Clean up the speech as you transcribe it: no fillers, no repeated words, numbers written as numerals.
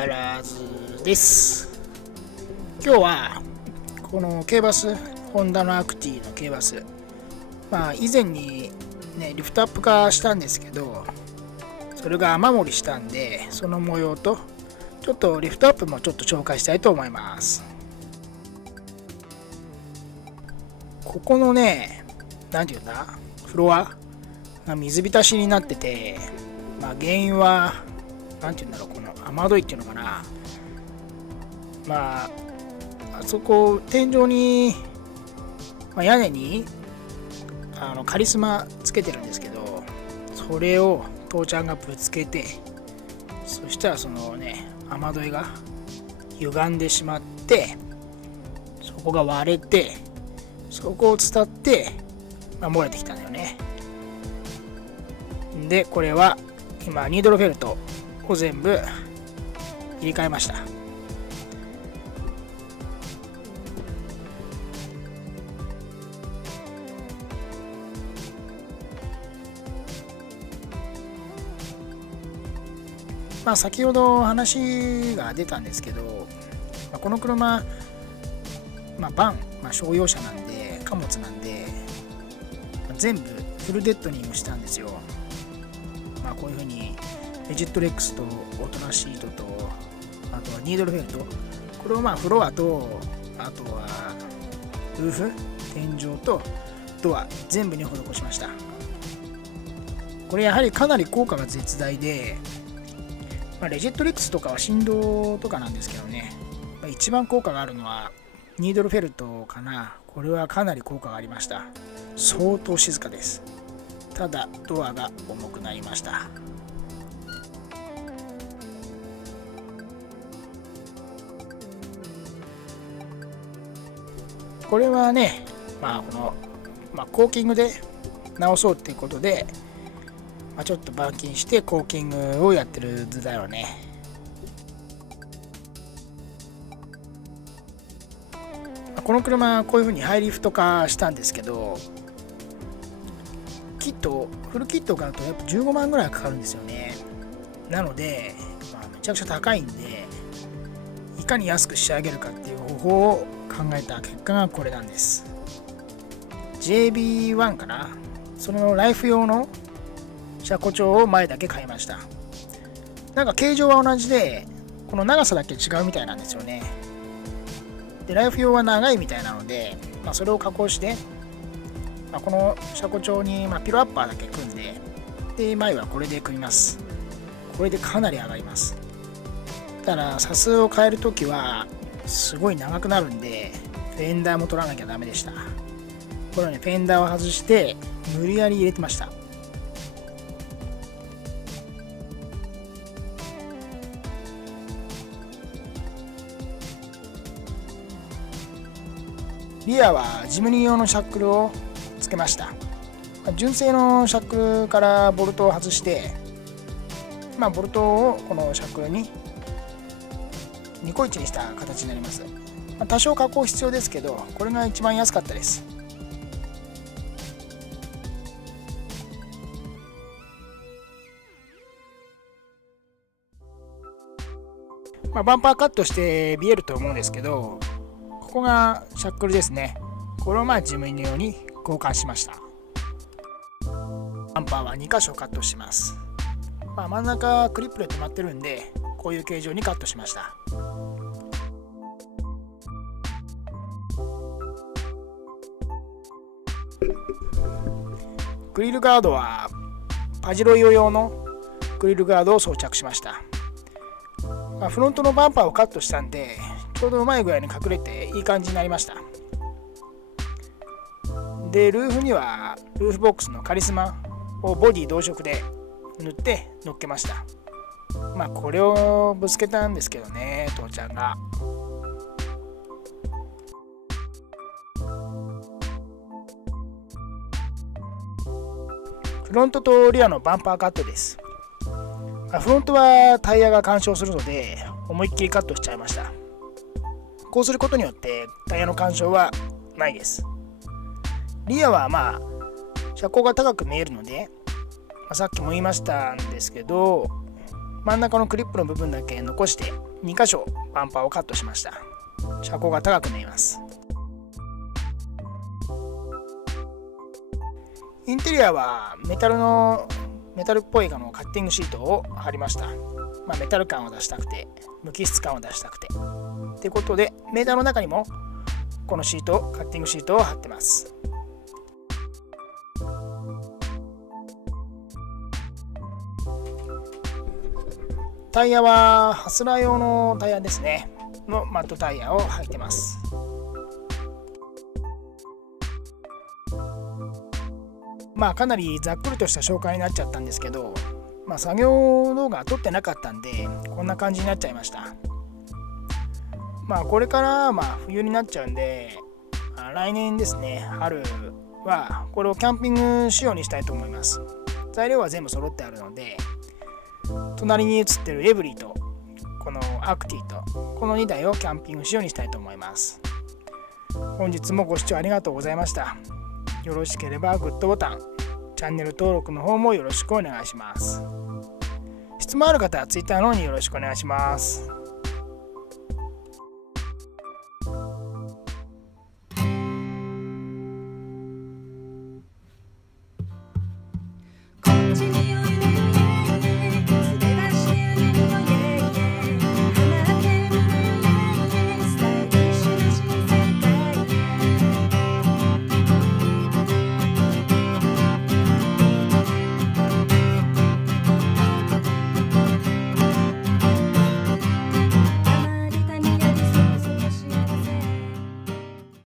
たらずです。今日はこの軽バス、ホンダのアクティの軽バス、以前にねリフトアップ化したんですけど、それが雨漏りしたんで、その模様とちょっとリフトアップもちょっと紹介したいと思います。ここのね、なんていうんだ、フロアが水浸しになってて、原因はなんていうんだろう、この雨どいっていうのかな。あそこ天井に、屋根にカリスマつけてるんですけど、それを父ちゃんがぶつけて、そしたらそのね雨どいが歪んでしまって、そこが割れて、そこを伝って、漏れてきたんだよね。でこれは今ニードルフェルトを全部入れ替えました。先ほど話が出たんですけど、この車、バン、商用車なんで、貨物なんで、全部フルデッドニングしたんですよ。こういうふうにエジットレックスとオトナシートと、あとはニードルフェルト、これをフロアと、あとはルーフ、天井とドア全部に施しました。これやはりかなり効果が絶大で、レジェットレックスとかは振動とかなんですけどね、一番効果があるのはニードルフェルトかな。これはかなり効果がありました。相当静かです。ただドアが重くなりました。これはね、コーキングで直そうっていうことで、ちょっと板金してコーキングをやってる図だよね。この車こういう風にハイリフト化したんですけど、フルキット買うとやっぱ15万ぐらいかかるんですよね。なので、めちゃくちゃ高いんで、いかに安く仕上げるかっていう方法を考えた結果がこれなんです。 JB1 かな。そのライフ用の車庫帳を前だけ買いました。形状は同じで、この長さだけ違うみたいなんですよね。でライフ用は長いみたいなので、それを加工して、この車庫帳にピロアッパーだけ組んで、前はこれで組みます。これでかなり上がります。ただサスを変えるときはすごい長くなるんで、フェンダーも取らなきゃダメでした。これはね、フェンダーを外して無理やり入れてました。リアはジムニー用のシャックルをつけました。純正のシャックルからボルトを外して、ボルトをこのシャックルに2個1にした形になります。多少加工必要ですけど、これが一番安かったです。バンパーカットして見えると思うんですけど、ここがシャックルですね。これをジムニー用に交換しました。バンパーは2箇所カットします。真ん中クリップで止まってるんで、こういう形状にカットしました。グリルガードはパジロイオ用のグリルガードを装着しました。フロントのバンパーをカットしたんで、ちょうどうまい具合に隠れていい感じになりました。でルーフにはルーフボックスのカリスマをボディ同色で塗って乗っけました。これをぶつけたんですけどね、父ちゃんが。フロントとリアのバンパーカットです。フロントはタイヤが干渉するので思いっきりカットしちゃいました。こうすることによってタイヤの干渉はないです。リアは車高が高く見えるので、さっきも言いましたんですけど、真ん中のクリップの部分だけ残して2箇所バンパーをカットしました。車高が高くなります。インテリアはメタルっぽいカッティングシートを貼りました。メタル感を出したくて、無機質感を出したくてということで、メーターの中にもこのカッティングシートを貼ってます。タイヤはハスラー用のタイヤですねのマットタイヤを履いてます。かなりざっくりとした紹介になっちゃったんですけど、作業動画撮ってなかったんでこんな感じになっちゃいました。これから冬になっちゃうんで、来年ですね、春はこれをキャンピング仕様にしたいと思います。材料は全部揃ってあるので、隣に写ってるエブリィとこのアクティとこの2台をキャンピング仕様にしたいと思います。本日もご視聴ありがとうございました。よろしければグッドボタン、チャンネル登録の方もよろしくお願いします。質問ある方は Twitter の方によろしくお願いします。こっちに